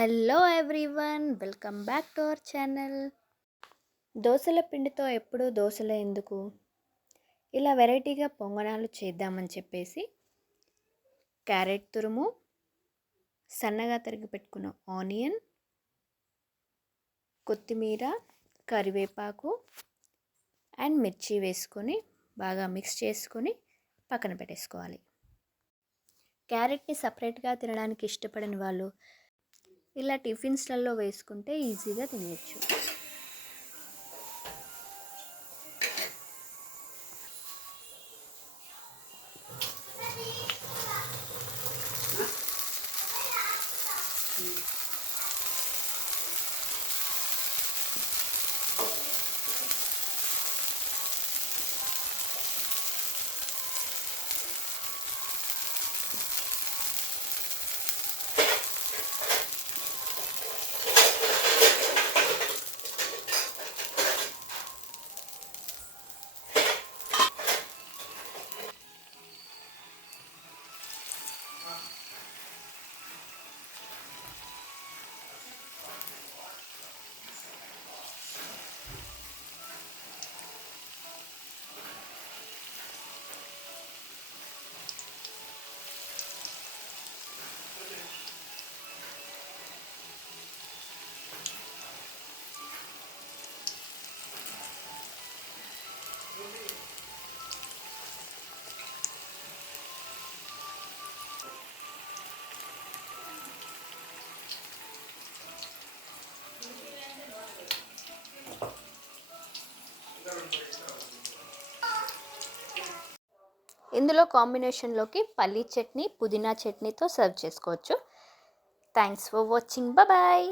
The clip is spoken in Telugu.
Hello everyone, welcome back to our channel. దోసల పిండితో ఎప్పుడూ దోశలే ఎందుకు, ఇలా వెరైటీగా పొంగనాలు చేద్దామని చెప్పేసి క్యారెట్ తురుము, సన్నగా తరిగి పెట్టుకున్న ఆనియన్, కొత్తిమీర, కరివేపాకు అండ్ మిర్చి వేసుకొని బాగా మిక్స్ చేసుకొని పక్కన పెట్టేసుకోవాలి. క్యారెట్ని సపరేట్గా తినడానికి ఇష్టపడని వాళ్ళు ఇలా టిఫిన్స్లలో వేసుకుంటే ఈజీగా తినేయచ్చు. ఇందులో కాంబినేషన్లోకి పల్లీ చట్నీ, పుదీనా చట్నీతో సర్వ్ చేసుకోవచ్చు. Thanks for watching. బాయ్.